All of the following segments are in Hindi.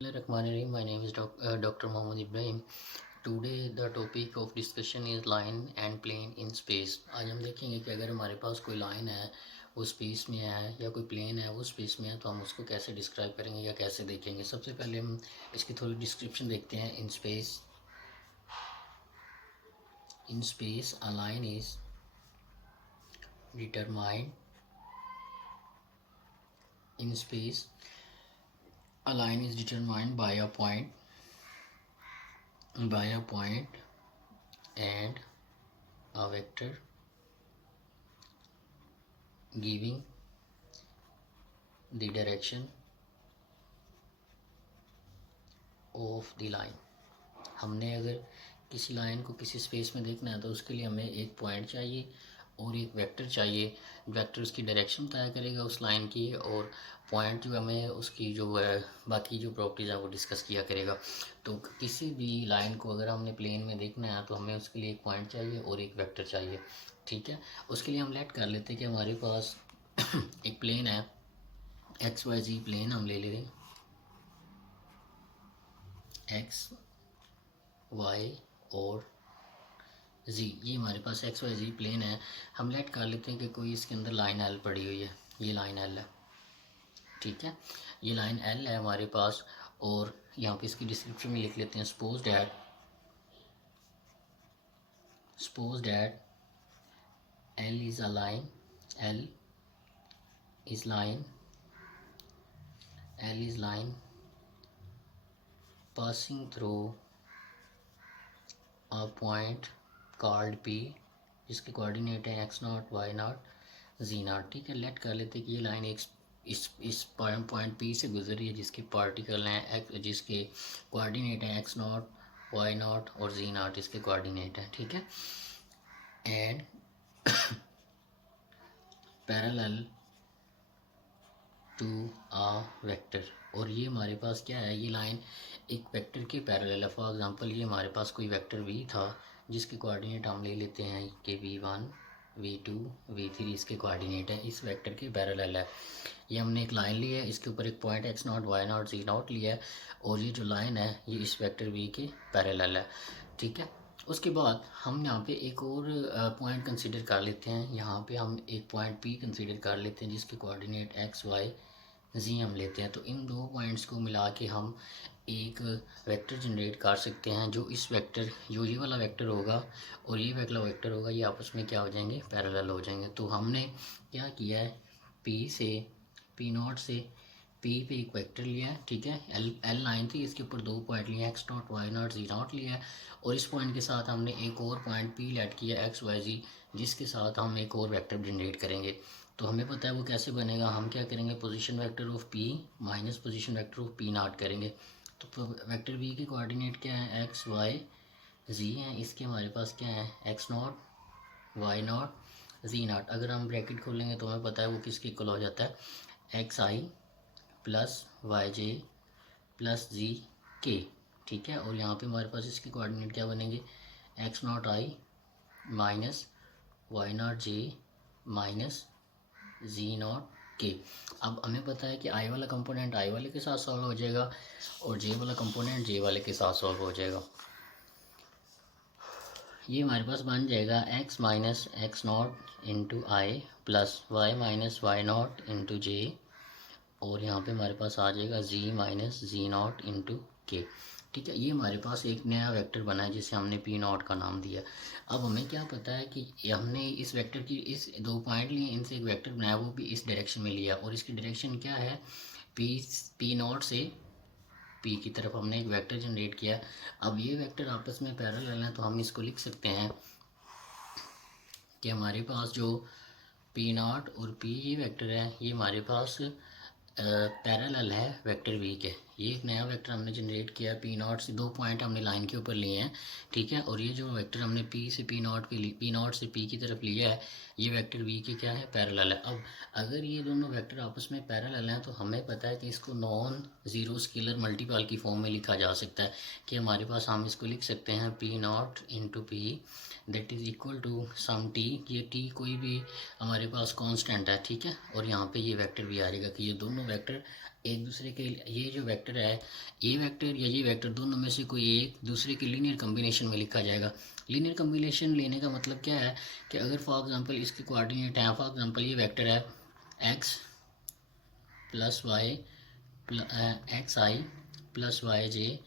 Bismillahirrahmanirrahim. My name is Dr. Mohammad Ibrahim. Today the topic of discussion is line and plane in space. आज हम देखेंगे कि अगर हमारे पास कोई लाइन है वो स्पेस में है या कोई प्लेन है वो स्पेस में है तो हम उसको कैसे डिस्क्राइब करेंगे या कैसे देखेंगे। सबसे पहले हम इसकी थोड़ी डिस्क्रिप्शन देखते हैं। In space a line is determined in space a line is determined by a point and a vector giving the direction of the line। हमने अगर किसी लाइन को किसी स्पेस में देखना है तो उसके लिए हमें एक पॉइंट चाहिए और एक वेक्टर चाहिए। वेक्टर उसकी डायरेक्शन तय करेगा उस लाइन की, और पॉइंट जो हमें उसकी जो बाकी जो प्रॉपर्टीज़ है वो डिस्कस किया करेगा। तो किसी भी लाइन को अगर हमने प्लेन में देखना है तो हमें उसके लिए एक पॉइंट चाहिए और एक वेक्टर चाहिए। ठीक है, उसके लिए हम लेट कर लेते हैं कि हमारे पास एक प्लेन है, एक्स वाई जी प्लेन हम ले लेते हैं, एक्स वाई और जी, ये हमारे पास एक्स वाई जी प्लेन है। हम लेट कर लेते हैं कि कोई इसके अंदर लाइन एल पड़ी हुई है, ये लाइन एल है। ठीक है, ये लाइन एल है हमारे पास, और यहाँ पे इसकी डिस्क्रिप्शन में लिख लेते हैं suppose that L is a line, L is line passing through a point called P, जिसके कोऑर्डिनेट है x naught y naught z naught. ठीक है, लेट कर लेते हैं कि ये लाइन एक इस पॉइंट पी से गुजर रही है जिसके पार्टिकल हैं जिसके कोऑर्डिनेट हैं एक्स नॉट वाई नॉट और जी नॉट, इसके कोऑर्डिनेट हैं। ठीक है, and parallel to a vector, और ये हमारे पास क्या है, ये लाइन एक वेक्टर के पैरेलल है। फॉर एग्जांपल ये हमारे पास कोई वेक्टर वी था जिसके कोऑर्डिनेट हम ले लेते हैं कि वी1 वी2 वी3, इसके कोऑर्डिनेट है इस वेक्टर के पैरेलल है। ये हमने एक लाइन ली है, इसके ऊपर एक point x naught y naught z naught लिया है, और ये जो लाइन है ये इस वेक्टर वी के पैरेलल है। ठीक है, उसके बाद हम यहाँ पे एक और पॉइंट कंसीडर कर लेते हैं। यहाँ पे हम एक पॉइंट पी कंसीडर कर लेते हैं जिसके कोऑर्डिनेट एक्स वाई जी हम लेते हैं। तो इन दो पॉइंट्स को मिला के हम एक वेक्टर जनरेट कर सकते हैं, जो इस वेक्टर जो ये वाला वेक्टर होगा और ये वाला वेक्टर होगा, ये आपस में क्या हो जाएंगे, पैरेलल हो जाएंगे। तो हमने क्या किया है, पी नॉट से पी पे एक वेक्टर लिया है। ठीक है, एल लाइन थी, इसके ऊपर दो पॉइंट लिए x naught y naught z naught लिया है, और इस पॉइंट के साथ हमने एक और पॉइंट पी लेट किया एक्स वाई जी, जिसके साथ हम एक और वेक्टर जनरेट करेंगे। तो हमें पता है वो कैसे बनेगा। हम क्या करेंगे, position vector of P minus position vector of P not करेंगे। तो वेक्टर वी के कोऑर्डिनेट क्या है, एक्स वाई जी हैं, इसके हमारे पास क्या है, x naught y naught z naught. अगर हम ब्रैकेट खोलेंगे तो हमें पता है वो किसके इक्वल हो जाता है, x i plus y j plus z के। ठीक है, और यहाँ पे हमारे पास इसके कोऑर्डिनेट क्या बनेंगे, x not i minus y not j minus z not k. अब हमें पता है कि आई वाला कंपोनेंट आई वाले के साथ सॉल्व हो जाएगा और जे वाला कंपोनेंट जे वाले के साथ सॉल्व हो जाएगा। ये हमारे पास बन जाएगा x minus x not into i plus y minus y not into j, और यहाँ पे हमारे पास आ जाएगा z minus z not into k. ठीक है, ये हमारे पास एक नया वेक्टर बना है जिसे हमने पी नॉट का नाम दिया। अब हमें क्या पता है कि हमने इस वेक्टर की इस दो पॉइंट लिए, इनसे एक वेक्टर बनाया, वो भी इस डायरेक्शन में लिया, और इसकी डायरेक्शन क्या है, पी नॉट से पी की तरफ हमने एक वेक्टर जनरेट किया। अब ये वेक्टर आपस में पैरेलल हैं, तो हम इसको लिख सकते हैं कि हमारे पास जो पी नॉट और पी ये वेक्टर है, ये हमारे पास पैरेलल है वेक्टर वी के। ये एक नया वेक्टर हमने जनरेट किया, पी नॉट से दो पॉइंट हमने लाइन के ऊपर लिए हैं। ठीक है, और ये जो वेक्टर हमने पी से पी नॉट से पी की तरफ लिया है, ये वेक्टर वी के क्या है, पैरेलल है। अब अगर ये दोनों वेक्टर आपस में पैरेलल हैं तो हमें पता है कि इसको नॉन ज़ीरो स्केलर मल्टीपल की फॉर्म में लिखा जा सकता है, कि हमारे पास हम इसको लिख सकते हैं P naught into P that is equal to some t. ये टी कोई भी हमारे पास कांस्टेंट है। ठीक है, और यहाँ पे ये वेक्टर भी आ जाएगा कि ये दोनों वेक्टर एक दूसरे के, ये जो वेक्टर है, ये वेक्टर या ये वेक्टर दोनों में से कोई एक दूसरे के लीनियर कम्बिनेशन में लिखा जाएगा। लीनियर कम्बिनेशन लेने का मतलब क्या है कि अगर फॉर एग्जांपल इसके कोऑर्डिनेट हैं, फॉर एग्जांपल ये वेक्टर है x plus Y x i plus y j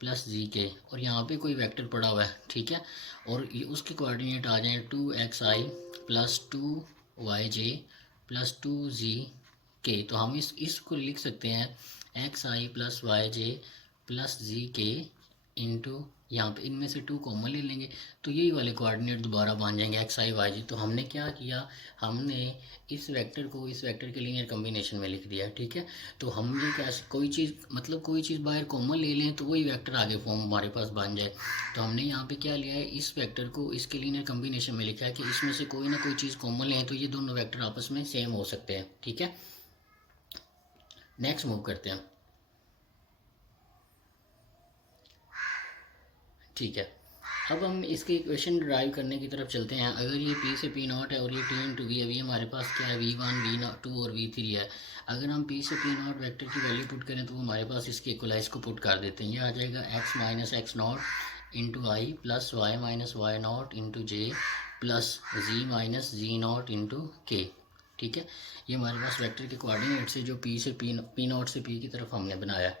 plus z के, और यहाँ पे कोई वेक्टर पड़ा हुआ है, ठीक है, और ये उसके कोऑर्डिनेट आ जाएँ 2xi plus 2yj plus 2z के, तो हम इसको लिख सकते हैं xi plus y j plus z के इंटू, यहाँ पे इनमें से 2 कॉमन ले लेंगे तो यही वाले कोऑर्डिनेट दोबारा बन जाएंगे एक्स आई वाई जी। तो हमने क्या किया, हमने इस वेक्टर को इस वेक्टर के लीनियर कम्बिनेशन में लिख दिया, ठीक है। तो हम ये कैसे कोई चीज़, मतलब कोई चीज़ बाहर कॉमन ले लें तो वही वेक्टर आगे फॉर्म हमारे पास बन जाए। तो हमने यहाँ पे क्या लिया है, इस वेक्टर को इसके लीनियर कम्बिनेशन में लिखा है कि इसमें से कोई ना कोई चीज़ कॉमन लें तो ये दोनों वेक्टर आपस में सेम हो सकते हैं, ठीक है। नेक्स्ट मूव करते हैं, ठीक है। अब हम इसके इक्वेशन ड्राइव करने की तरफ चलते हैं। अगर ये P से P नॉट है और ये T इंटू वी, अभी हमारे पास क्या है V1 V2 और V3 है। अगर हम P से P नॉट वैक्टर की वैल्यू पुट करें तो वो हमारे पास इसके इक्वलाइज को पुट कर देते हैं। ये आ जाएगा x minus x not into i plus y minus y not into j plus z minus z not into k, ठीक है। ये हमारे पास वेक्टर के कोऑर्डिनेट से जो P से P नॉट से P की तरफ हमने बनाया।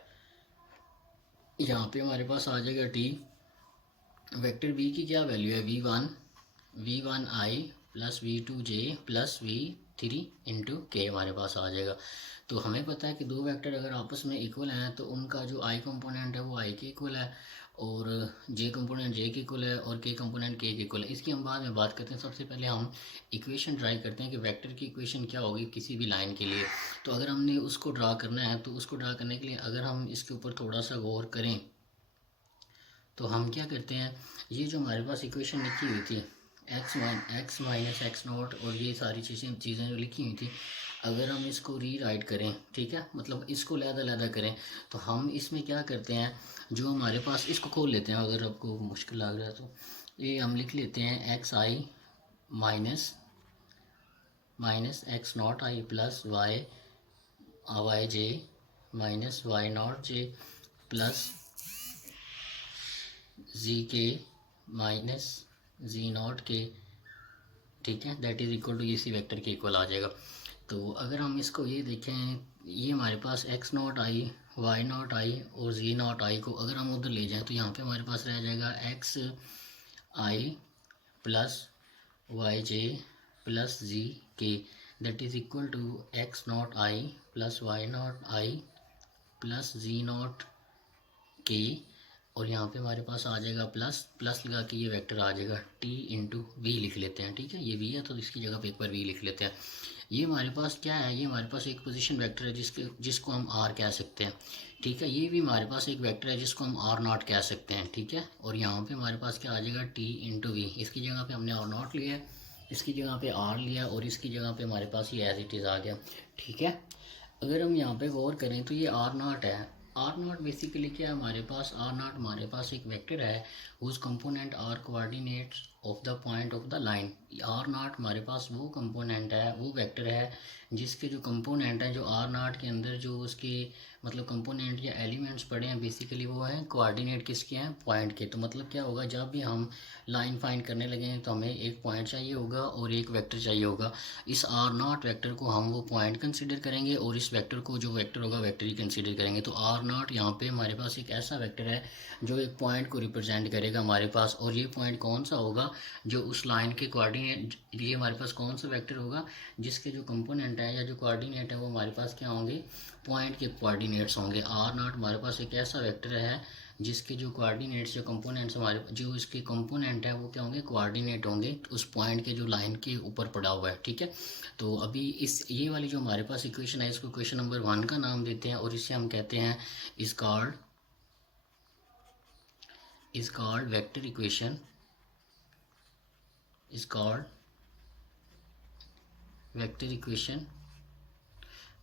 यहाँ पे हमारे पास आ जाएगा T, वेक्टर बी की क्या वैल्यू है v one i plus V2j plus V3 into k हमारे पास आ जाएगा। तो हमें पता है कि दो वेक्टर अगर आपस में इक्वल हैं तो उनका जो आई कंपोनेंट है वो आई के इक्वल है और जे कंपोनेंट जे के इक्वल है और के कंपोनेंट के इक्वल है। इसकी हम बाद में बात करते हैं। सबसे पहले हम इक्वेशन ड्राई करते हैं कि वेक्टर की इक्वेशन क्या होगी किसी भी लाइन के लिए। तो अगर हमने उसको ड्रा करना है तो उसको ड्रा करने के लिए अगर हम इसके ऊपर थोड़ा सा गौर करें तो हम क्या करते हैं, ये जो हमारे पास इक्वेशन लिखी हुई थी एक्स माइनस एक्स नॉट और ये सारी चीज़ें जो लिखी हुई थी, अगर हम इसको री राइट करें, ठीक है, मतलब इसको लहदा करें तो हम इसमें क्या करते हैं, जो हमारे पास, इसको खोल लेते हैं अगर आपको मुश्किल लग रहा है तो ये हम लिख लेते हैं x i minus x not i plus y j minus y not j plus z k minus z not k, ठीक है, दैट इज इक्वल टू इसी वेक्टर के इक्वल आ जाएगा। तो अगर हम इसको ये देखें, ये हमारे पास x not i y not i और जी नॉट आई को अगर हम उधर ले जाएं तो यहाँ पे हमारे पास रह जाएगा x i plus y j plus z k, that is equal to x not i plus y not i plus z not k, और यहाँ पे हमारे पास आ जाएगा प्लस प्लस लगा के ये वेक्टर आ जाएगा t इंटू वी लिख लेते हैं, ठीक है। ये v है तो इसकी जगह पे एक बार v लिख लेते हैं। ये हमारे पास क्या है, ये हमारे पास एक पोजीशन वेक्टर है जिसको हम r कह सकते हैं, ठीक है। ये भी हमारे पास एक वेक्टर है जिसको हम r नॉट कह सकते हैं, ठीक है। और यहाँ पे हमारे पास क्या आ जाएगा t इंटू वी, इसकी जगह पे हमने r नॉट लिया है, इसकी जगह पे r लिया और इसकी जगह पे हमारे पास ये एज इट इज़ आ गया, ठीक है। अगर हम यहाँ पे गौर करें तो ये r नॉट है। आर नॉट बेसिकली क्या है हमारे पास, आर नॉट हमारे पास एक वेक्टर है whose component are coordinates of the point of the line. R naught हमारे पास वो कंपोनेंट है, वो वेक्टर है जिसके जो कंपोनेंट हैं, जो आर नॉट के अंदर जो उसके मतलब कंपोनेंट या एलिमेंट्स पड़े हैं बेसिकली वो हैं कोऑर्डिनेट किसके हैं, पॉइंट के। तो मतलब क्या होगा, जब भी हम लाइन फाइंड करने लगे तो हमें एक पॉइंट चाहिए होगा और एक वेक्टर चाहिए होगा। इस आर नॉट वेक्टर को हम वो पॉइंट कंसिडर करेंगे और इस वेक्टर को जो वेक्टर होगा वेक्टर ही कंसिडर करेंगे। तो आर नॉट यहाँ पे हमारे पास एक ऐसा वेक्टर है जो एक पॉइंट को रिप्रेजेंट करेगा हमारे पास, और ये पॉइंट कौन सा होगा, जो उस लाइन के कोऑर्डिनेट, ये हमारे पास कौन सा वेक्टर होगा जिसके जो कंपोनेंट है या जो कोऑर्डिनेट है वो हमारे पास क्या होंगे, पॉइंट के कोऑर्डिनेट्स होंगे। आर नॉट हमारे पास एक ऐसा वेक्टर है जिसके जो कोऑर्डिनेट्स जो कंपोनेंट्स हमारे जो इसके कंपोनेंट है वो क्या होंगे, कोऑर्डिनेट होंगे उस पॉइंट के जो लाइन के ऊपर पड़ा हुआ है, ठीक है। तो अभी इस ये वाली जो हमारे पास इक्वेशन है इसको इक्वेशन नंबर 1 का नाम देते हैं और इसे हम कहते हैं is called vector equation, is called vector equation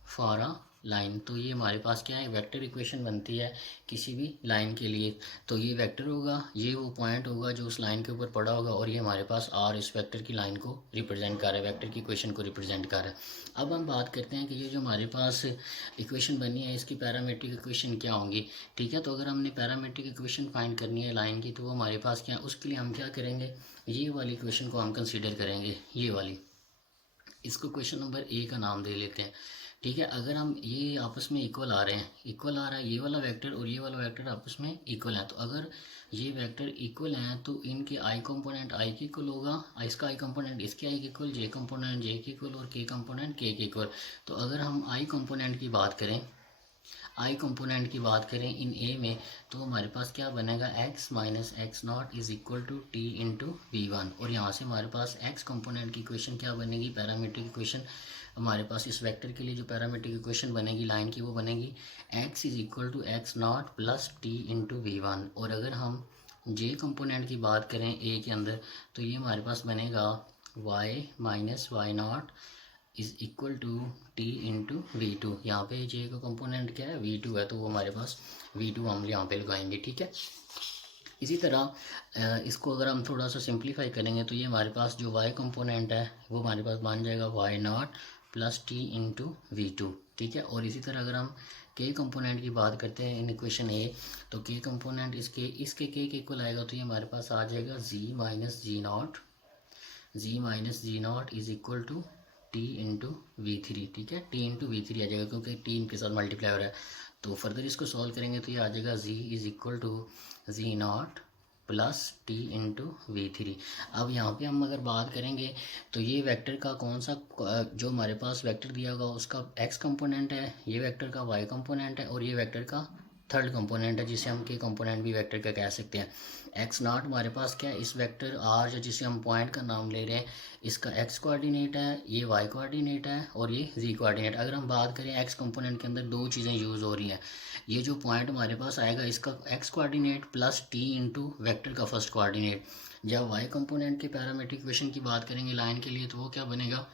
for a line, तो ये हमारे पास क्या है, वेक्टर इक्वेशन बनती है किसी भी लाइन के लिए। तो ये वेक्टर होगा, ये वो पॉइंट होगा जो उस लाइन के ऊपर पड़ा होगा, और ये हमारे पास आर इस वेक्टर की लाइन को रिप्रेजेंट कर रहा है, वेक्टर की इक्वेशन को रिप्रेजेंट कर रहा है। अब हम बात करते हैं कि ये जो हमारे पास इक्वेशन बनी है इसकी पैरामेट्रिक इक्वेशन क्या होंगी। ठीक है, तो अगर हमने पैरामेट्रिक इक्वेशन फाइंड करनी है लाइन की, तो वो हमारे पास क्या है, उसके लिए हम क्या करेंगे, ये वाली इक्वेशन को हम कंसीडर करेंगे, ये वाली। इसको क्वेश्चन नंबर ए का नाम दे लेते हैं। ठीक है, अगर हम ये आपस में इक्वल आ रहे हैं, इक्वल आ रहा है ये वाला वेक्टर और ये वाला वेक्टर आपस में इक्वल है, तो अगर ये वेक्टर इक्वल हैं तो इनके आई कंपोनेंट आई के इक्वल होगा, इसका आई कंपोनेंट इसके आई के इक्वल, जे कंपोनेंट जे के इक्वल और के कंपोनेंट के इक्वल। तो अगर हम आई कंपोनेंट की बात करें, आई कंपोनेंट की बात करें इन ए में, तो हमारे पास क्या बनेगा, x minus x naught is equal to t into v one. और यहाँ से हमारे पास x कंपोनेंट की इक्वेशन क्या बनेगी, पैरामीट्रिक इक्वेशन हमारे पास इस वेक्टर के लिए जो पैरामीट्रिक इक्वेशन बनेगी लाइन की, वो बनेगी x is equal to x naught plus t into v one. और अगर हम j कंपोनेंट की बात करें a के अंदर, तो ये हमारे पास बनेगा y minus y naught is equal to t into v two. यहाँ पे जे का कंपोनेंट क्या है, वी टू है, तो वो हमारे पास वी टू हम यहाँ पे लगाएंगे। ठीक है, इसी तरह इसको अगर हम थोड़ा सा सिंप्लीफाई करेंगे, तो ये हमारे पास जो वाई कंपोनेंट है वो हमारे पास बन जाएगा y naught plus t into v two. ठीक है, और इसी तरह अगर हम के कंपोनेंट की बात करते हैं इन इक्वेशन ए, तो के कंपोनेंट इसके के इक्वल आएगा, तो ये हमारे पास आ जाएगा z minus z not, z minus z not is equal to t into v three. ठीक है, टी इंटू वी थ्री आ जाएगा क्योंकि टी इनके साथ मल्टीप्लाई हो रहा है। तो फर्दर इसको सॉल्व करेंगे तो ये आ जाएगा z is equal to z not plus t into v three. अब यहाँ पे हम अगर बात करेंगे तो ये वेक्टर का कौन सा जो हमारे पास वेक्टर दिया होगा उसका एक्स कंपोनेंट है, ये वेक्टर का वाई कंपोनेंट है, और ये वेक्टर का थर्ड कंपोनेंट है जिसे हम के कंपोनेंट भी वेक्टर का कह सकते हैं। एक्स नॉट हमारे पास क्या है, इस वेक्टर आर जो जिसे हम पॉइंट का नाम ले रहे हैं, इसका एक्स कोऑर्डिनेट है, ये वाई कोऑर्डिनेट है, और ये जी कोऑर्डिनेट। अगर हम बात करें एक्स कंपोनेंट के अंदर दो चीज़ें यूज़ हो रही हैं, ये जो पॉइंट हमारे पास आएगा इसका x coordinate plus t into vector का फर्स्ट कोऑर्डिनेट। जब वाई कंपोनेंट के पैरामीट्रिक इक्वेशन की बात करेंगे लाइन के लिए, तो वो क्या बनेगा,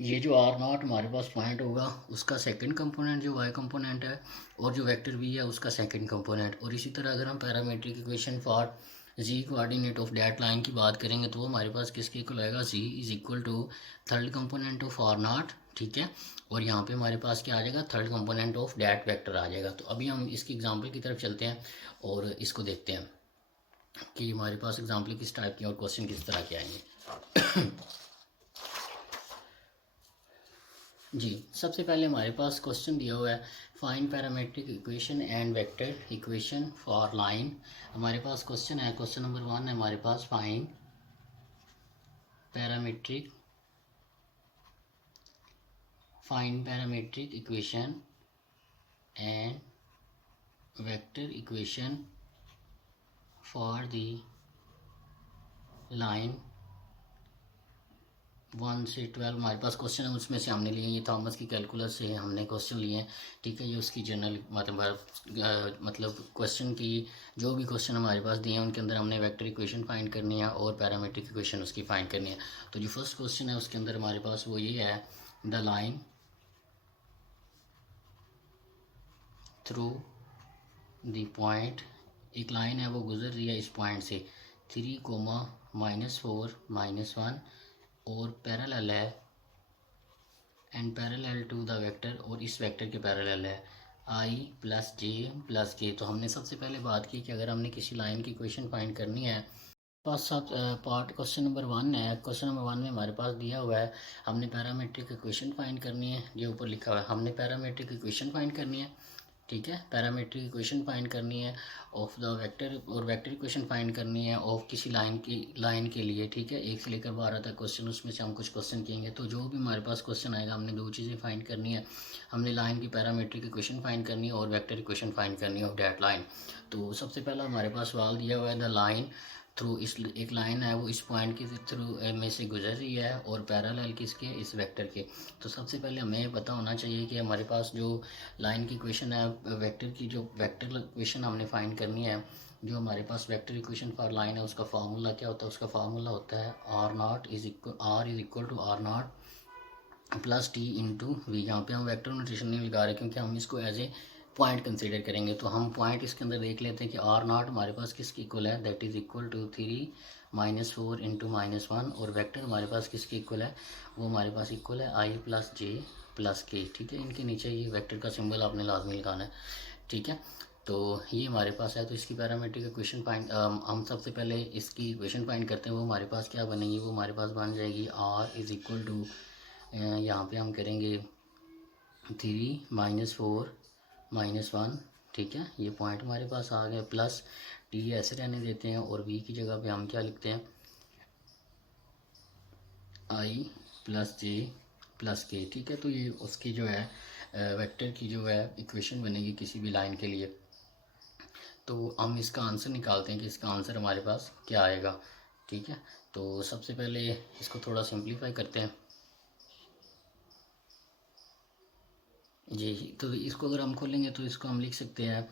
ये जो आर नॉट हमारे पास पॉइंट होगा उसका सेकंड कंपोनेंट जो वाई कंपोनेंट है, और जो वेक्टर वी है उसका सेकंड कंपोनेंट। और इसी तरह अगर हम parametric equation for z coordinate of that line की बात करेंगे, तो वो हमारे पास किसके इक्वल आएगा, z is equal to third component of r not. ठीक है, और यहाँ पे हमारे पास क्या आ जाएगा, third component of that vector आ जाएगा। तो अभी हम इसकी एग्जाम्पल की तरफ चलते हैं और इसको देखते हैं कि हमारे पास एग्जाम्पल किस टाइप की और क्वेश्चन किस तरह के आएंगे। जी, सबसे पहले हमारे पास क्वेश्चन दिया हुआ है, find parametric equation and vector equation for line. हमारे पास क्वेश्चन है, क्वेश्चन नंबर 1 है हमारे पास, find parametric equation and vector equation for the line 1 से 12 हमारे पास क्वेश्चन है, उसमें से हमने लिए ये थॉमस की कैलकुलस से हमने क्वेश्चन लिए हैं। ठीक है, ये उसकी जनरल मतलब क्वेश्चन की जो भी क्वेश्चन हमारे पास दिए हैं उनके अंदर हमने वेक्टर इक्वेशन फाइंड करनी है और पैरामीट्रिक इक्वेशन उसकी फाइंड करनी है। तो जो फर्स्ट क्वेश्चन है उसके अंदर हमारे पास वो ये है, the line through the point, एक लाइन है वो गुजर रही है इस पॉइंट से 3, -4, -1 और पैरेलल है and parallel to the vector, और इस वेक्टर के पैरेलल है i प्लस जे प्लस के। तो हमने सबसे पहले बात की कि अगर हमने किसी लाइन की इक्वेशन फाइंड करनी है, पास साथ पार्ट क्वेश्चन नंबर 1 है। क्वेश्चन नंबर 1 में हमारे पास दिया हुआ है हमने पैरामीट्रिक इक्वेशन फाइंड करनी है, जो ऊपर लिखा हुआ है हमने पैरामीट्रिक इक्वेशन फाइंड करनी है। ठीक है, पैरामीट्रिक इक्वेशन फाइंड करनी है ऑफ द वेक्टर, और वेक्टर इक्वेशन फाइंड करनी है ऑफ किसी लाइन के लिए। ठीक है, 1 से लेकर 12 तक क्वेश्चन, उसमें से हम कुछ क्वेश्चन किएंगे। तो जो भी हमारे पास क्वेश्चन आएगा हमने दो चीज़ें फाइंड करनी है, हमने लाइन की पैरामीट्रिक इक्वेशन फाइंड करनी है और वेक्टर इक्वेशन फाइंड करनी है ऑफ डैट लाइन। तो सबसे पहला हमारे पास सवाल दिया हुआ है, द लाइन थ्रू, इस एक लाइन है वो इस पॉइंट के थ्रू में से गुजर रही है और पैरेलल किसके, इस वेक्टर के। तो सबसे पहले हमें पता होना चाहिए कि हमारे पास जो लाइन की इक्वेशन है, वेक्टर की जो वेक्टर इक्वेशन हमने फाइंड करनी है, जो हमारे पास वेक्टर इक्वेशन फॉर लाइन है उसका फार्मूला क्या होता है, उसका फार्मूला होता है r is equal to r naught plus t into v. यहाँ पे हम वेक्टर नोटेशन नहीं लगा रहे क्योंकि हम इसको एज ए पॉइंट कंसीडर करेंगे। तो हम पॉइंट इसके अंदर देख लेते हैं कि आर नॉट हमारे पास किसके इक्वल है, that is equal to 3 - 4 into -1। और वेक्टर हमारे पास किसके इक्वल है, वो हमारे पास इक्वल है आई प्लस जे प्लस के। ठीक है, इनके नीचे ये वेक्टर का सिंबल आपने लाजमी लगाना है। ठीक है, तो ये हमारे पास है। तो इसकी पैरामीट्रिक इक्वेशन फाइंड, हम सबसे पहले इसकी इक्वेशन फाइंड करते हैं। वो हमारे पास क्या बनेगी, वो हमारे पास बन जाएगी आर इज़ इक्वल टू, यहाँ पे हम करेंगे 3 - 4 - 1। ठीक है, ये पॉइंट हमारे पास आ गया, प्लस टी ऐसे रहने देते हैं और वी की जगह पे हम क्या लिखते हैं, आई प्लस जे प्लस के। ठीक है, तो ये उसकी जो है वेक्टर की जो है इक्वेशन बनेगी किसी भी लाइन के लिए। तो हम इसका आंसर निकालते हैं कि इसका आंसर हमारे पास क्या आएगा। ठीक है, तो सबसे पहले इसको थोड़ा सिंप्लीफाई करते हैं जी। तो इसको अगर हम खोलेंगे तो इसको हम लिख सकते हैं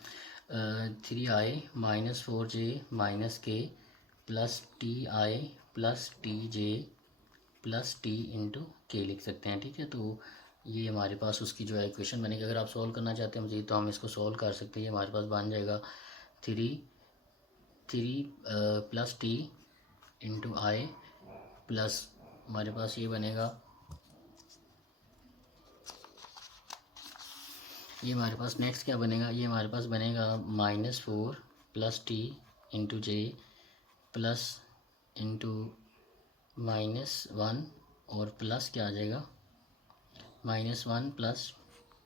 3i - 4j - k plus T I plus T J plus t into के लिख सकते हैं। ठीक है, तो ये हमारे पास उसकी जो है इक्वेशन बनेगी। अगर आप सॉल्व करना चाहते हैं मजीद तो हम इसको सॉल्व कर सकते हैं। ये हमारे पास बन जाएगा 3 plus t into i plus हमारे पास ये बनेगा, ये हमारे पास नेक्स्ट क्या बनेगा, ये हमारे पास बनेगा -4 plus t into j plus into -1 और प्लस क्या आ जाएगा -1 प्लस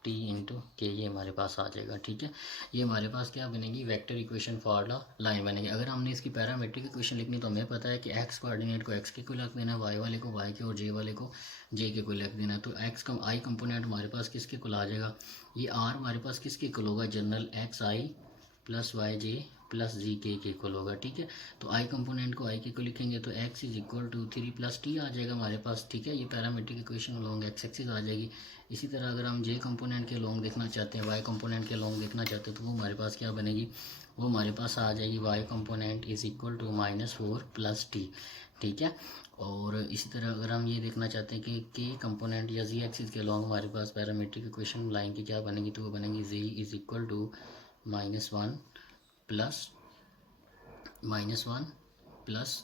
टी इंटू के, ये हमारे पास आ जाएगा। ठीक है, ये हमारे पास क्या बनेगी, vector equation for the line बनेगी। अगर हमने इसकी पैरामेट्रिक इक्वेशन लिखनी तो हमें पता है कि एक्स कोऑर्डिनेट को एक्स के को रख देना है, वाई वाले को वाई के और जे वाले को जे के को रख देना है। तो एक्स का आई कंपोनेंट हमारे पास किसके कुल आ जाएगा, ये आर हमारे पास किसके कुल होगा, general x i plus y j plus z के इक्वल होगा। ठीक है, तो आई कंपोनेंट को आई के को लिखेंगे तो x is equal to 3 plus t आ जाएगा हमारे पास। ठीक है, ये parametric equation long x axis आ जाएगी। इसी तरह अगर हम जे कंपोनेंट के लॉन्ग देखना चाहते हैं, वाई कंपोनेंट के लॉन्ग देखना चाहते हैं, तो वो हमारे पास क्या बनेगी, वो हमारे पास आ जाएगी y component is equal to -4 plus t. ठीक है, और इसी तरह अगर हम ये देखना चाहते हैं कि के कंपोनेंट या जी एक्सिस के लॉन्ग हमारे पास पैरामेट्रिक इक्वेशन लाइन की क्या बनेगी, तो वो बनेगी z is equal to -1 plus -1 plus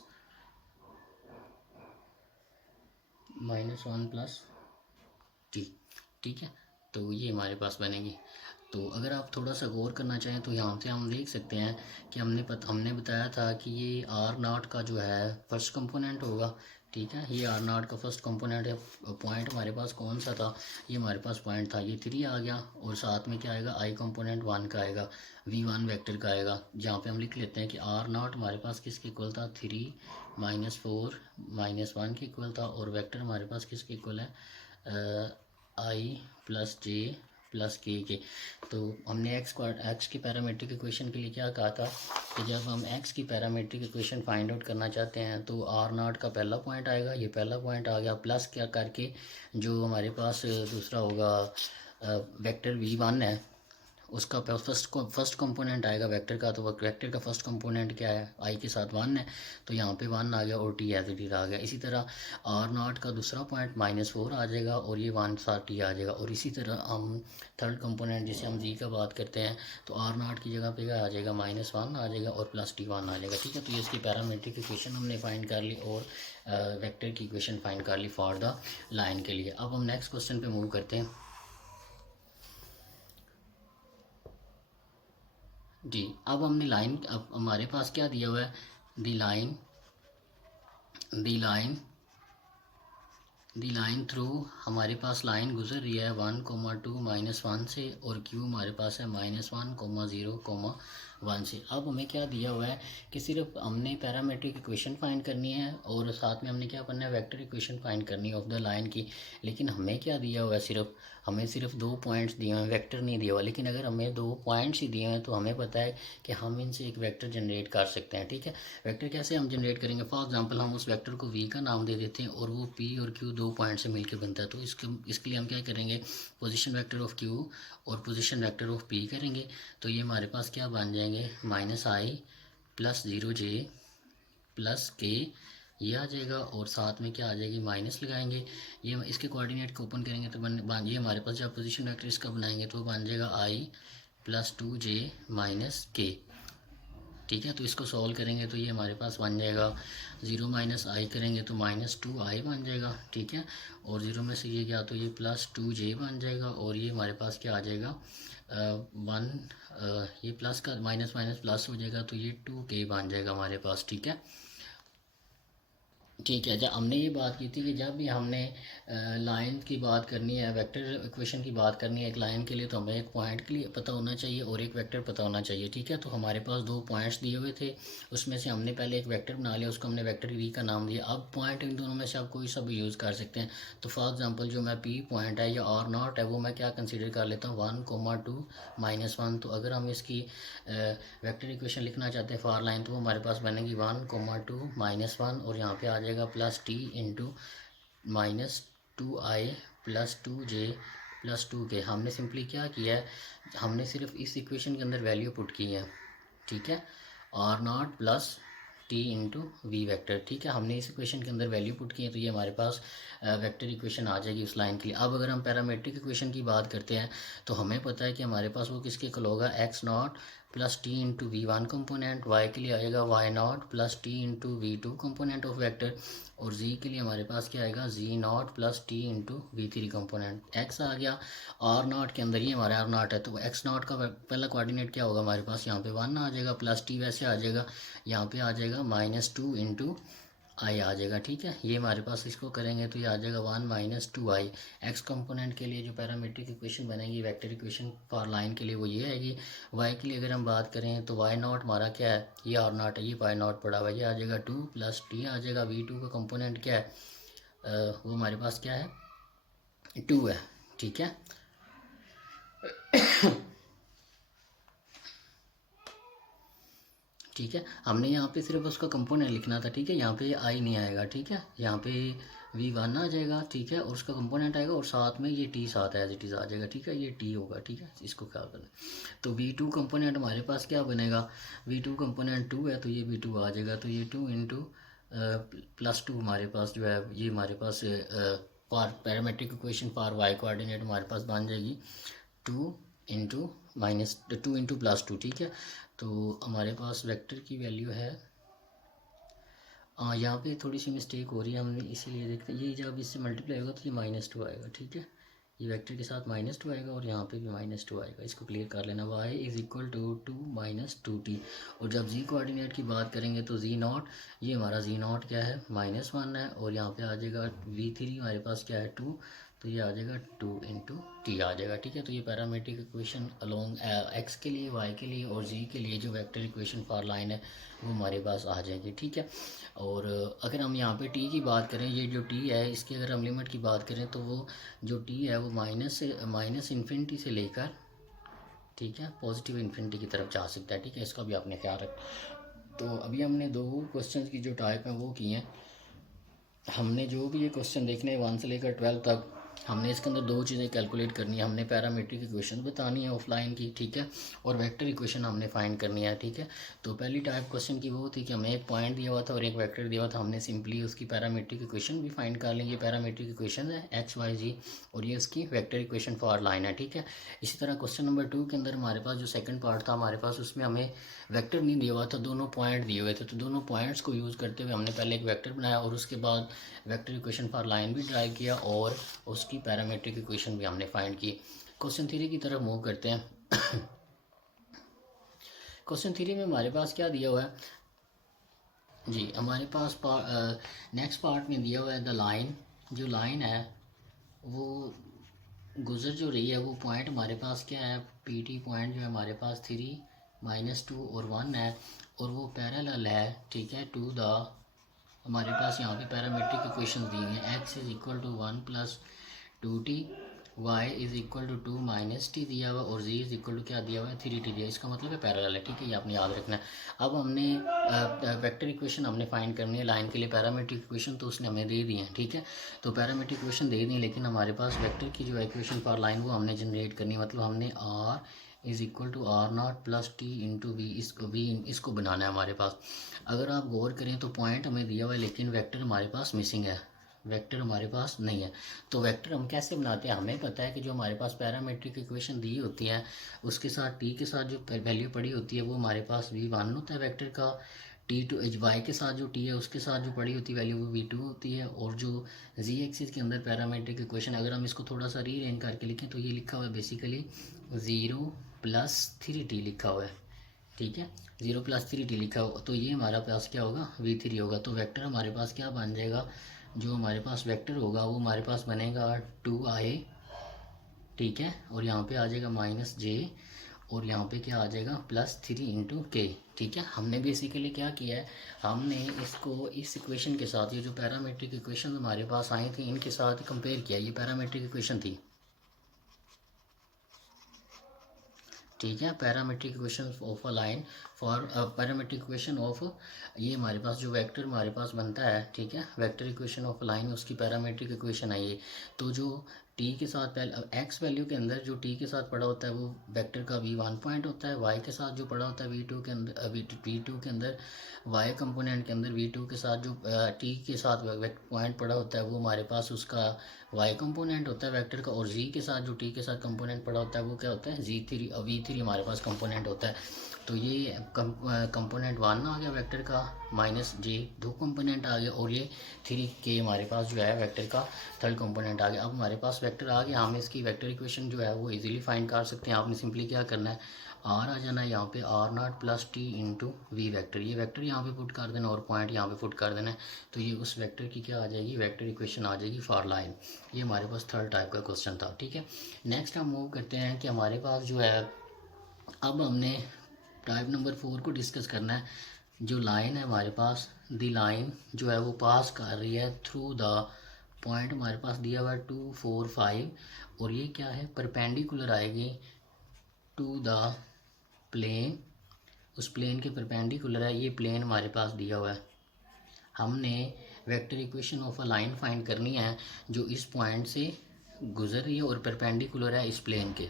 -1 plus t. ठीक है, तो ये हमारे पास बनेगी। तो अगर आप थोड़ा सा गौर करना चाहें तो यहाँ से हम देख सकते हैं कि हमने बताया था कि ये आर नॉट का जो है फर्स्ट कंपोनेंट होगा। ठीक है, ये आर नॉट का फर्स्ट कंपोनेंट है। पॉइंट हमारे पास कौन सा था, ये हमारे पास पॉइंट था, ये 3 आ गया और साथ में क्या आएगा, आई कंपोनेंट 1 का आएगा, v1 वेक्टर का आएगा। जहाँ पे हम लिख लेते हैं कि आर नॉट हमारे पास किसके इक्वल था, 3 - 4 - 1 के इक्वल था। और वेक्टर हमारे पास किसके इक्वल है, आई प्लस जे प्लस के। तो हमने एक्स की पैरामीट्रिक इक्वेशन के लिए क्या कहा था कि जब हम एक्स की पैरामीट्रिक इक्वेशन फाइंड आउट करना चाहते हैं तो आर नॉट का पहला पॉइंट आएगा, ये पहला पॉइंट आ गया, प्लस क्या करके जो हमारे पास दूसरा होगा वेक्टर v1 है, उसका फर्स्ट कंपोनेंट आएगा वेक्टर का। तो वेक्टर का फर्स्ट कंपोनेंट क्या है, आई के साथ 1 है, तो यहाँ पे 1 आ गया और टी एज इट इज आ गया। इसी तरह आर नॉट का दूसरा पॉइंट -4 आ जाएगा और ये 1 साथ टी आ जाएगा। और इसी तरह हम थर्ड कंपोनेंट जिसे हम जी का बात करते हैं तो आर नॉट की जगह पे क्या आ जाएगा, -1 आ जाएगा और प्लस टी1 आ जाएगा। ठीक है, तो ये इसकी पैरामेट्रिक इक्वेशन हमने फाइंड कर ली और वेक्टर की इक्वेशन फाइंड कर ली फॉर द लाइन के लिए। अब हम नेक्स्ट क्वेश्चन पे मूव करते हैं जी। अब हमने लाइन, अब हमारे पास क्या दिया हुआ है, दी लाइन थ्रू, हमारे पास लाइन गुजर रही है 1,2 -1 से और क्यू हमारे पास है -1,0, 1 से। अब हमें क्या दिया हुआ है कि सिर्फ हमने पैरामेट्रिक इक्वेशन फाइंड करनी है और साथ में हमने क्या करना है, वेक्टर इक्वेशन फाइंड करनी है ऑफ द लाइन की। लेकिन हमें क्या दिया हुआ है, हमें सिर्फ 2 पॉइंट्स दिए हुए हैं, वेक्टर नहीं दिया हुआ। लेकिन अगर हमें 2 पॉइंट्स ही दिए हुए हैं तो हमें पता है कि हम इनसे एक वेक्टर जनरेट कर सकते हैं। ठीक है, वेक्टर कैसे हम जनरेट करेंगे, फॉर एग्जांपल हम उस वेक्टर को वी का नाम दे देते हैं और वो पी और क्यू 2 पॉइंट से मिलकर बनता है। तो इसके लिए हम क्या करेंगे, पोजीशन वेक्टर ऑफ क्यू और पोजीशन वेक्टर ऑफ पी करेंगे। तो ये हमारे पास क्या बन जाएंगे, -i प्लस 0j प्लस के ये आ जाएगा और साथ में क्या आ जाएगी, माइनस लगाएंगे। ये इसके कोऑर्डिनेट को ओपन करेंगे तो ये हमारे पास जब पोजीशन वेक्टर इसका बनाएंगे तो बन जाएगा i + 2j - k। ठीक है, तो इसको सॉल्व करेंगे तो ये हमारे पास बन जाएगा 0 - i करेंगे तो -2i बन जाएगा। ठीक है, और 0 में से ये गया तो ये +2j बन जाएगा और ये हमारे पास क्या आ जाएगा 1, ये प्लस का माइनस माइनस प्लस हो जाएगा तो ये 2k बन जाएगा हमारे पास। ठीक है, ठीक है। जब हमने ये बात की थी कि जब भी हमने लाइन की बात करनी है, वेक्टर इक्वेशन की बात करनी है एक लाइन के लिए, तो हमें एक पॉइंट के लिए पता होना चाहिए और एक वेक्टर पता होना चाहिए। ठीक है, तो हमारे पास 2 पॉइंट्स दिए हुए थे, उसमें से हमने पहले एक वेक्टर बना लिया, उसको हमने वेक्टर वी का नाम दिया। अब पॉइंट इन दोनों में से आप कोई सा भी यूज़ कर सकते हैं। तो फॉर एग्जाम्पल जो मैं पी पॉइंट है या R0 है वो मैं क्या कंसिडर कर लेता हूँ 1, 2, -1। तो अगर हम इसकी वेक्टर इक्वेशन लिखना चाहते हैं फॉर लाइन तो वो हमारे पास बनेगी 1, 2, -1 और यहाँ पे आ जाएगा +t into -2i + 2j + 2k। हमने सिंपली क्या किया है, हमने सिर्फ इस इक्वेशन के अंदर वैल्यू पुट की है। ठीक है, R0 + t into we vector. ठीक है, हमने इस इक्वेशन के अंदर वैल्यू पुट की है तो ये हमारे पास वेक्टर इक्वेशन आ जाएगी उस लाइन के लिए। अब अगर हम पैरामीट्रिक इक्वेशन की बात करते हैं तो हमें पता है कि हमारे पास वो किसके इक्वल होगा, x0 + t into v1 component, y के लिए आएगा y0 + t into v2 component of vector, और z के लिए हमारे पास क्या आएगा z0 + t into v3 component. x आ गया R0 के अंदर, ये हमारा R0 है तो x0 का पहला कोऑर्डिनेट क्या होगा हमारे पास, यहाँ पे 1 आ जाएगा, +t वैसे आ जाएगा, यहाँ पे आ जाएगा -2 इंटू आई आ जाएगा। ठीक है, ये हमारे पास इसको करेंगे तो ये आ जाएगा 1 - 2i। एक्स कंपोनेंट के लिए जो पैरामीट्रिक इक्वेशन बनेगी वेक्टर इक्वेशन फॉर लाइन के लिए वो ये आएगी। वाई के लिए अगर हम बात करें तो y0 हमारा क्या है, ये R0 है, ये y0 पड़ा हुआ है, ये आ जाएगा 2 + t आ जाएगा। v2 का कंपोनेंट क्या है, वो हमारे पास क्या है 2 है। ठीक है, ठीक है, हमने यहाँ पे सिर्फ उसका कंपोनेंट लिखना था। ठीक है, यहाँ पे आई नहीं आएगा। ठीक है, यहाँ पे v1 आ जाएगा। ठीक है, और उसका कंपोनेंट आएगा और साथ में ये t साथ एज इट इज़ आ जाएगा। ठीक है, ये t होगा। ठीक है, इसको क्या करना, तो v2 कंपोनेंट हमारे पास क्या बनेगा, v2 कंपोनेंट 2 है तो ये v2 आ जाएगा, तो ये 2 इंटू +2 हमारे पास जो है ये हमारे पास for parametric equation for y coordinate हमारे पास बन जाएगी 2 इंटू +2। ठीक है, तो हमारे पास वेक्टर की वैल्यू है, यहाँ पे थोड़ी सी मिस्टेक हो रही है, हमने इसीलिए देखते हैं ये जब इससे मल्टीप्लाई होगा तो ये -2 आएगा। ठीक है, ये वेक्टर के साथ -2 आएगा और यहाँ पे भी -2 आएगा, इसको क्लियर कर लेना। y = 2 - 2t, और जब z कोऑर्डिनेट की बात करेंगे तो z0, ये हमारा z0 क्या है -1 है, और यहाँ पे आ जाएगा v3 हमारे पास क्या है 2, तो ये आ जाएगा 2 इंटू टी आ जाएगा। ठीक है, तो ये पैरामीट्रिक इक्वेशन अलोंग x के लिए, y के लिए और z के लिए जो वेक्टर इक्वेशन फॉर लाइन है वो हमारे पास आ जाएगी। ठीक है, और अगर हम यहाँ पे t की बात करें, ये जो t है इसकी अगर हम लिमिट की बात करें तो वो जो t है वो माइनस इन्फिनिटी से लेकर, ठीक है, पॉजिटिव इन्फिनिटी की तरफ जा सकता है। ठीक है, इसका भी आपने ख्याल रख। तो अभी हमने 2 क्वेश्चन की जो टाइप हैं वो किए हैं। हमने जो भी ये क्वेश्चन देखने 1 से लेकर 12 तक, हमने इसके अंदर 2 चीज़ें कैलकुलेट करनी है। हमने पैरामीट्रिक इक्वेशन बतानी है ऑफलाइन की, ठीक है, और वेक्टर इक्वेशन हमने फाइंड करनी है। ठीक है, तो पहली टाइप क्वेश्चन की वो थी कि हमें एक पॉइंट दिया हुआ था और एक वेक्टर दिया हुआ था, हमने सिंपली उसकी पैरामीट्रिक इक्वेशन भी फाइंड कर लेंगे। पैरामीट्रिक इक्वेशन है एक्स वाई जी, और ये उसकी वेक्टर इक्वेशन फॉर लाइन है। ठीक है, इसी तरह क्वेश्चन नंबर 2 के अंदर हमारे पास जो सेकंड पार्ट था हमारे पास, उसमें हमें वेक्टर नहीं दिया हुआ था, दोनों पॉइंट दिए हुए थे। तो दोनों पॉइंट्स को यूज़ करते हुए हमने पहले एक वेक्टर बनाया और उसके बाद वेक्टर इक्वेशन फॉर लाइन भी ड्राइव किया और उसकी पैरामीट्रिक इक्वेशन भी हमने फाइंड की। क्वेश्चन थ्री की तरफ मूव करते हैं। क्वेश्चन थ्री में हमारे पास क्या दिया हुआ है जी, हमारे पास नेक्स्ट पार्ट में दिया हुआ है द लाइन, जो लाइन है वो गुजर जो रही है वो पॉइंट हमारे पास क्या है, पी टी पॉइंट जो है हमारे पास 3, -2 और 1 है, और वो पैरेलल है, ठीक है, टू द, हमारे पास यहाँ पे पैरामीट्रिक इक्वेशन दी हैं, x = 1 + 2t, y = 2 - t दिया हुआ, और z = क्या दिया हुआ है 3t दिया। इसका मतलब है पैरेलल है। ठीक है, ये आपने याद रखना है। अब हमने वेक्टर इक्वेशन हमने फाइंड करनी है लाइन के लिए। पैरामीट्रिक इक्वेशन तो उसने हमें दे दी है, ठीक है, तो पैरामीट्रिक इक्वेशन दे दी, लेकिन हमारे पास वेक्टर की जो इक्वेशन फॉर लाइन वो हमने जनरेट करनी है। मतलब हमने r is equal to r naught plus t into v, इसको बनाना है हमारे पास। अगर आप गौर करें तो पॉइंट हमें दिया हुआ है लेकिन वेक्टर हमारे पास मिसिंग है, वेक्टर हमारे पास नहीं है। तो वेक्टर हम कैसे बनाते हैं, हमें पता है कि जो हमारे पास पैरामीट्रिक इक्वेशन दी होती है उसके साथ टी के साथ जो वैल्यू पड़ी होती है वो हमारे पास v1 होता है वेक्टर का, टी टू एच वाई के साथ जो टी है उसके साथ जो पड़ी होती है वैल्यू वो v2 होती है, और जो जी एक्सिस के अंदर पैरामीट्रिक इक्वेशन अगर हम इसको थोड़ा सा रीअरेंज करके लिखें तो ये लिखा हुआ है बेसिकली 0+3t लिखा हुआ है, ठीक है, 0+3t लिखा होगा। तो ये हमारा पास क्या होगा, v3 होगा। तो वेक्टर हमारे पास क्या बन जाएगा, जो हमारे पास वेक्टर होगा वो हमारे पास बनेगा 2i, ठीक है, और यहाँ पे आ जाएगा -j, और यहाँ पे क्या आ जाएगा +3 इंटू के, ठीक है। हमने बेसिकली क्या किया है, हमने इसको इस इक्वेशन के साथ, ये जो पैरामीट्रिक इक्वेशन हमारे पास आई थी इनके साथ कंपेयर किया। ये पैरामीट्रिक इक्वेशन थी, ठीक है, parametric equation of a line for parametric equation of, ये हमारे पास जो वेक्टर हमारे पास बनता है, ठीक है, वेक्टर इक्वेशन ऑफ लाइन उसकी पैरामीट्रिक इक्वेशन है ये। तो जो टी के साथ पहले एक्स वैल्यू के अंदर जो टी के साथ पड़ा होता है वो वेक्टर का v1 पॉइंट होता है, वाई के साथ जो पड़ा होता है v2 के अंदर, v2 के अंदर वाई कंपोनेंट के अंदर v2 के साथ जो टी के साथ पॉइंट पड़ा होता है वो हमारे पास उसका वाई कंपोनेंट होता है वेक्टर का, और जी के साथ जो टी के साथ कंपोनेंट पड़ा होता है वो क्या होता है जी3 और v3 हमारे पास कंपोनेंट होता है। तो ये कंपोनेंट 1 आ गया वेक्टर का, -j 2 कंपोनेंट आ गया, और ये 3k हमारे पास जो है वेक्टर का थर्ड कंपोनेंट आ गया। अब हमारे पास वेक्टर आ गया, हम इसकी वेक्टर इक्वेशन जो है वो इजीली फाइंड कर सकते हैं। आपने सिंपली क्या करना है, आर आ जाना है यहाँ पे r0 plus t into v vector, ये वेक्टर यहाँ पे पुट कर देना और पॉइंट यहाँ पे पुट कर देना है। तो ये उस वेक्टर की क्या आ जाएगी, वेक्टर इक्वेशन आ जाएगी फॉर लाइन। ये हमारे पास थर्ड टाइप का क्वेश्चन था, ठीक है। नेक्स्ट हम मूव करते हैं कि हमारे पास जो है, अब हमने टाइप नंबर 4 को डिस्कस करना है। जो लाइन है हमारे पास, द लाइन जो है वो पास कर रही है थ्रू द पॉइंट हमारे पास दिया हुआ है 2 4 5, और ये क्या है परपेंडिकुलर आएगी टू द प्लेन, उस प्लेन के परपेंडिकुलर है, ये प्लेन हमारे पास दिया हुआ है। हमने vector equation of a line find करनी है जो इस पॉइंट से गुजर रही है और परपेंडिकुलर है इस प्लेन के,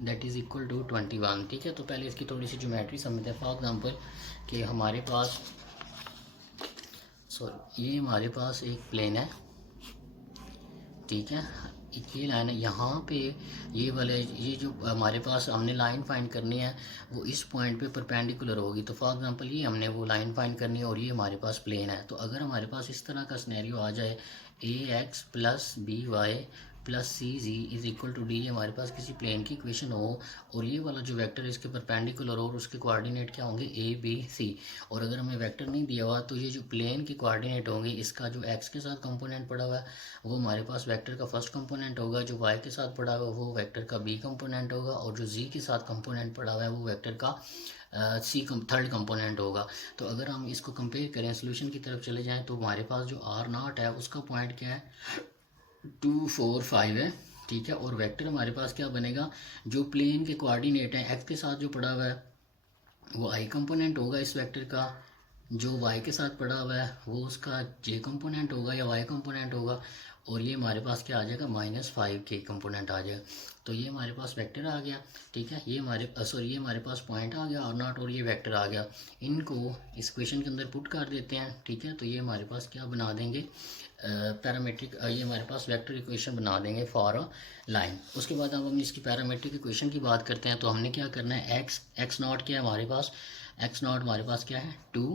दैट इज़ इक्वल टू 21, ठीक है। तो पहले इसकी थोड़ी सी ज्योमेट्री समझते हैं। फॉर एग्जांपल कि हमारे पास, सॉरी, ये हमारे पास एक प्लेन है, ठीक है, एक ये लाइन है यहाँ पे, ये वाले ये जो हमारे पास हमने लाइन फाइंड करनी है वो इस पॉइंट पे परपेंडिकुलर होगी। तो फॉर एग्जांपल ये हमने वो लाइन फाइंड करनी है और ये हमारे पास प्लेन है। तो अगर हमारे पास इस तरह का सिनेरियो आ जाए ax plus b y plus c z is equal to d, हमारे पास किसी प्लेन की इक्वेशन हो और ये वाला जो वेक्टर है इसके परपेंडिकुलर हो और उसके कोऑर्डिनेट क्या होंगे ए बी सी, और अगर हमें वेक्टर नहीं दिया हुआ तो ये जो प्लेन के कोऑर्डिनेट होंगे, इसका जो एक्स के साथ कंपोनेंट पड़ा हुआ है वो हमारे पास वेक्टर का फर्स्ट कंपोनेंट होगा, जो वाई के साथ पड़ा हुआ है वो वेक्टर का बी कंपोनेंट होगा, और जो जी के साथ कंपोनेंट पड़ा हुआ है वो वेक्टर का थर्ड कंपोनेंट होगा। तो अगर हम इसको कंपेयर करें, सोल्यूशन की तरफ चले जाएं, तो हमारे पास जो r0 है उसका पॉइंट क्या है 2 4 5 है, ठीक है, और वेक्टर हमारे पास क्या बनेगा, जो प्लेन के कोऑर्डिनेट हैं एक्स के साथ जो पड़ा हुआ है वो आई कंपोनेंट होगा इस वेक्टर का, जो वाई के साथ पड़ा हुआ है वो उसका जे कंपोनेंट होगा या वाई कंपोनेंट होगा, और ये हमारे पास क्या आ जाएगा -5k कंपोनेंट आ जाएगा। तो ये हमारे पास वेक्टर आ गया, ठीक है, ये हमारे सॉरी ये हमारे पास पॉइंट आ गया r0 और ये वेक्टर आ गया। इनको इस क्वेश्चन के अंदर पुट कर देते हैं, ठीक है। तो ये हमारे पास क्या बना देंगे, पैरामीट्रिक, ये हमारे पास वेक्टर इक्वेशन बना देंगे फॉर अ लाइन। उसके बाद अब हम इसकी पैरामीट्रिक इक्वेशन की बात करते हैं। तो हमने क्या करना है, एक्स नॉट क्या है हमारे पास, एक्स नॉट हमारे पास क्या है 2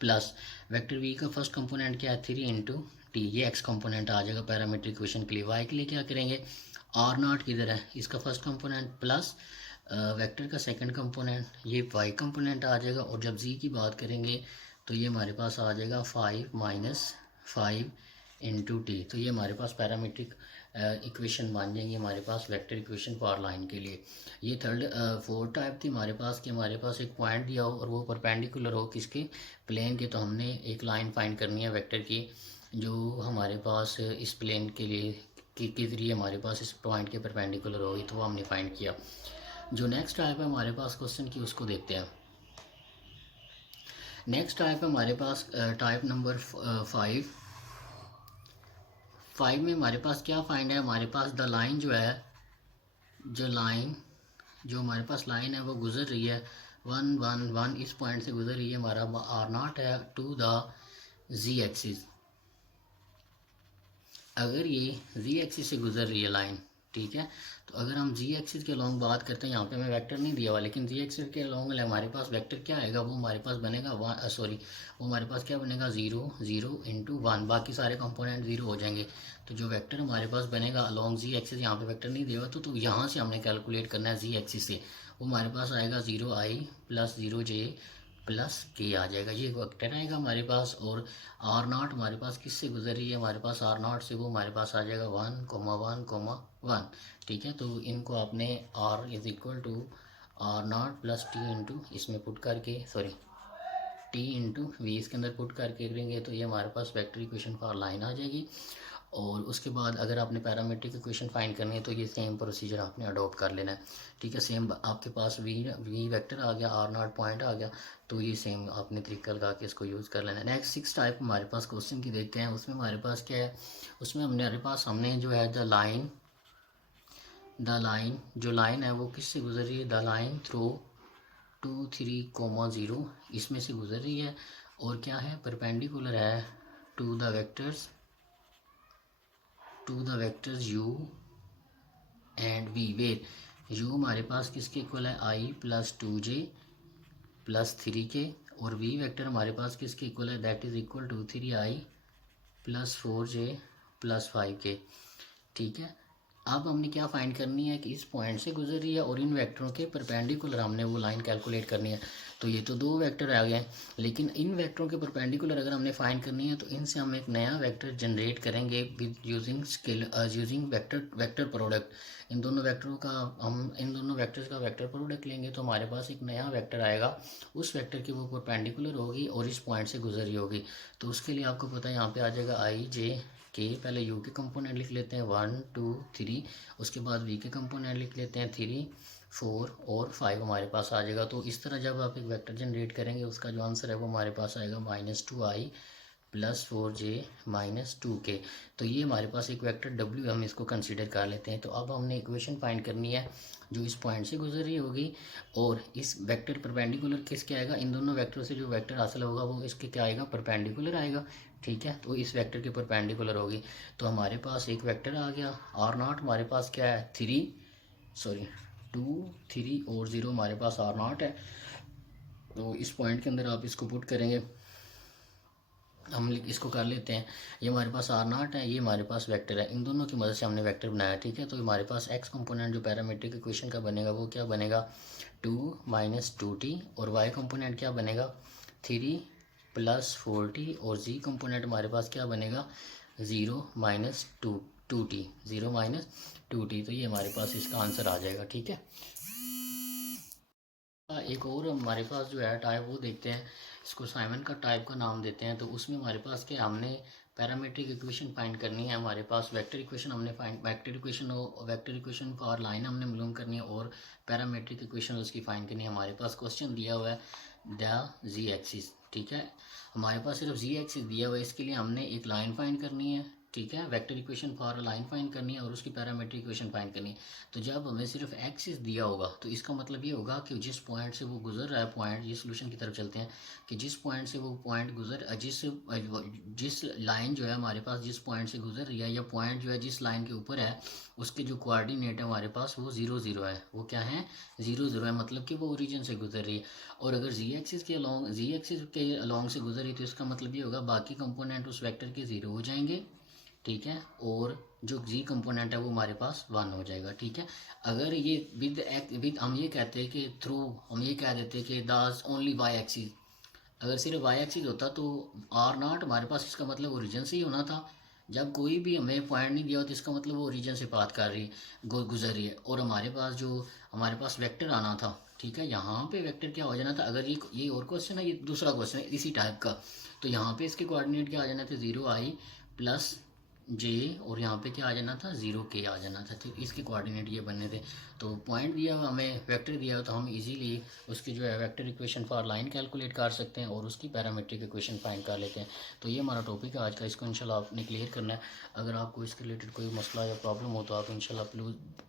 प्लस वेक्टर वी का फर्स्ट कंपोनेंट क्या है 3 इंटू टी, ये एक्स कंपोनेंट आ जाएगा पैरामीट्रिक इक्वेशन के लिए। वाई के लिए क्या करेंगे, आर नॉट किधर है, इसका फर्स्ट कंपोनेंट प्लस वेक्टर का सेकंड कंपोनेंट, ये वाई कंपोनेंट आ जाएगा, और जब जी की बात करेंगे तो ये हमारे पास आ जाएगा 5 - 5 इंटू टी। तो ये हमारे पास पैरामीट्रिक इक्वेशन बन जाएंगे हमारे पास वेक्टर इक्वेशन फॉर लाइन के लिए। ये थर्ड फोर्थ टाइप थी हमारे पास कि हमारे पास एक पॉइंट दिया हो और वो परपेंडिकुलर हो किसके, प्लेन के। तो हमने एक लाइन फाइंड करनी है वेक्टर की जो हमारे पास इस प्लेन के लिए के जरिए हमारे पास इस पॉइंट के परपेंडिकुलर होगी, तो वो हमने फाइंड किया। जो नेक्स्ट टाइप है हमारे पास क्वेश्चन की उसको देखते हैं। नेक्स्ट टाइप है हमारे पास टाइप नंबर 5 में हमारे पास क्या फाइंड है, हमारे पास द लाइन जो है, जो लाइन जो हमारे पास लाइन है वो गुजर रही है 1 1 1, इस पॉइंट से गुजर रही है, हमारा आर नॉट है टू द जी एक्सिस। अगर ये जी एक्सिस से गुजर रही है लाइन, ठीक है, तो अगर हम जी एक्सिस के लॉन्ग बात करते हैं, यहाँ पे हमें वेक्टर नहीं दिया हुआ, लेकिन जी एक्सिस के लॉन्ग हमारे पास वेक्टर क्या आएगा, वो हमारे पास बनेगा वो हमारे पास क्या बनेगा 0 0 इंटू 1, बाकी सारे कंपोनेंट 0 हो जाएंगे। तो जो वेक्टर हमारे पास बनेगा अलॉन्ग जी एक्सिस, यहाँ पे वेक्टर नहीं दिया हुआ, तो यहाँ से हमने कैलकुलेट करना है जी एक्सिस से, वो हमारे पास आएगा 0i प्लस 0j प्लस के आ जाएगा, ये वेक्टर आएगा हमारे पास। और आर नॉट हमारे पास किससे गुजर रही है, हमारे पास आर नॉट से, वो हमारे पास आ जाएगा 1 1 1। ठीक है, तो इनको आपने r is equal to r naught plus t into इसमें पुट करके, सॉरी टी इंटू वी इसके अंदर पुट करके करेंगे, तो ये हमारे पास वेक्टर इक्वेशन फॉर लाइन आ जाएगी। और उसके बाद अगर आपने पैरामीट्रिक इक्वेशन फाइंड करनी है तो ये सेम प्रोसीजर आपने अडॉप्ट कर लेना है। ठीक है, सेम आपके पास वी वेक्टर आ गया, आर नॉट पॉइंट आ गया, तो ये सेम आपने तरीका लगा के इसको यूज़ कर लेना है। नेक्स्ट 6 टाइप हमारे पास क्वेश्चन की देखते हैं। उसमें हमारे पास क्या है, उसमें हमने जो है द लाइन जो लाइन है वो किससे गुजर रही है, द लाइन थ्रू 2 3 0 इसमें से गुजर रही है। और क्या है, परपेंडिकुलर है to the vectors u and v, where u हमारे पास किसके इक्वल है, i plus 2j plus 3k, और v वेक्टर हमारे पास किसके इक्वल है, that is equal to 3i plus 4j plus 5k। ठीक है, अब हमने क्या फाइंड करनी है कि इस पॉइंट से गुजर रही है और इन वेक्टरों के परपेंडिकुलर हमने वो लाइन कैलकुलेट करनी है। तो ये तो 2 वेक्टर आ गए, लेकिन इन वेक्टरों के परपेंडिकुलर अगर हमने फाइंड करनी है तो इनसे हम एक नया वेक्टर जनरेट करेंगे विद यूजिंग वेक्टर प्रोडक्ट। इन दोनों वेक्टर्स का वेक्टर प्रोडक्ट लेंगे तो हमारे पास एक नया वेक्टर आएगा, उस वेक्टर की वो परपेंडिकुलर होगी और इस पॉइंट से गुजर रही होगी। तो उसके लिए आपको पता है यहाँ पे आ जाएगा आई जे के, पहले यू के कंपोनेंट लिख लेते हैं 1 2 3, उसके बाद वी के कंपोनेंट लिख लेते हैं 3 4 और 5 हमारे पास आ जाएगा। तो इस तरह जब आप एक वेक्टर जनरेट करेंगे उसका जो आंसर है वो हमारे पास आएगा -2i plus 4j minus 2k। तो ये हमारे पास एक वेक्टर w हम इसको कंसीडर कर लेते हैं। तो अब हमने इक्वेशन फाइंड करनी है जो इस पॉइंट से गुजर रही होगी, और इस वेक्टर परपेंडिकुलर किसके आएगा, इन दोनों वेक्टरों से जो वेक्टर हासिल होगा वो इसके क्या आएगा, परपेंडिकुलर आएगा। ठीक है, तो इस वेक्टर के परपेंडिकुलर होगी। तो हमारे पास एक वेक्टर आ गया, आर नॉट हमारे पास क्या है 2 3 और 0 हमारे पास आर नॉट है। तो इस पॉइंट के अंदर आप इसको पुट करेंगे, हम इसको कर लेते हैं, ये हमारे पास आर नॉट है, ये हमारे पास वेक्टर है, इन दोनों की मदद से हमने वेक्टर बनाया। ठीक है, तो हमारे पास एक्स कंपोनेंट जो पैरामीट्रिक इक्वेशन का बनेगा वो क्या बनेगा 2 - 2t, और वाई कंपोनेंट क्या बनेगा 3 प्लस 4t, और जी कंपोनेंट हमारे पास क्या बनेगा 0 - 2t 0 - 2t। तो ये हमारे पास इसका आंसर आ जाएगा। ठीक है, एक और हमारे पास जो है टाइप वो देखते हैं, इसको साइमन का टाइप का नाम देते हैं। तो उसमें हमारे पास क्या, हमने पैरामीट्रिक इक्वेशन फाइंड करनी है, हमारे पास वेक्टर इक्वेशन फॉर लाइन हमने मालूम करनी है, और पैरामीट्रिक इक्वेशन उसकी फाइंड करनी है। हमारे पास क्वेश्चन दिया हुआ है द जी एक्सिस। ठीक है, हमारे पास सिर्फ जी एक्सिस दिया हुआ है, इसके लिए हमने एक लाइन फाइंड करनी है। ठीक है, vector equation for line find करनी है और उसकी पैरामीट्रिक इक्वेशन फाइंड करनी है। तो जब हमें सिर्फ एक्सिस दिया होगा तो इसका मतलब ये होगा कि जिस पॉइंट से वो गुजर रहा है पॉइंट, ये सोल्यूशन की तरफ चलते हैं कि जिस पॉइंट से वो पॉइंट जिस लाइन जो है हमारे पास जिस पॉइंट से गुजर रही है, या पॉइंट जो है जिस लाइन के ऊपर है, उसके जो कोऑर्डिनेट है हमारे पास वो 0 0 है। वो क्या है 0 0 है, मतलब कि वो ओरिजिन से गुजर रही है। और अगर जी एक्सिस के अलॉन्ग से गुजर रही है तो इसका मतलब ये होगा बाकी कंपोनेंट उस वेक्टर के 0 हो जाएंगे। ठीक है, और जो जी कंपोनेंट है वो हमारे पास 1 हो जाएगा। ठीक है, अगर ये विद हम ये कहते हैं कि थ्रू हम ये कह देते हैं कि दास ओनली वाई एक्सिस, अगर सिर्फ वाई एक्सिस होता तो आर नॉट हमारे पास इसका मतलब ओरिजिन से ही होना था। जब कोई भी हमें पॉइंट नहीं दिया हो तो इसका मतलब वो ओरिजिन से बात कर रही है, गुजर रही है। और हमारे पास वेक्टर आना था। ठीक है, यहाँ पे वेक्टर क्या हो जाना था, अगर ये और क्वेश्चन है, ये दूसरा क्वेश्चन है इसी टाइप का, तो यहाँ पे इसके कोऑर्डिनेट क्या आ जाना था 0i प्लस जे, और यहाँ पे क्या आ जाना था, 0K आ जाना था। तो इसके कोऑर्डिनेट ये बनने थे। तो पॉइंट दिया हुआ हमें, वेक्टर दिया हुआ, तो हम इजीली उसकी जो है vector equation for line calculate कर सकते हैं और उसकी पैरामीट्रिक इक्वेशन फाइंड कर लेते हैं। तो ये हमारा टॉपिक है आज का, इसको इंशाल्लाह आपने क्लियर करना है। अगर आपको इसके रिलेटेड कोई मसला या प्रॉब्लम हो तो आप इंशाल्लाह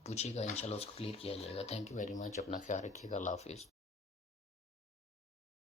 पूछिएगा, इंशाल्लाह उसको क्लियर किया जाएगा। थैंक यू वेरी मच, अपना ख्याल रखिएगा, अल्लाह हाफिज़।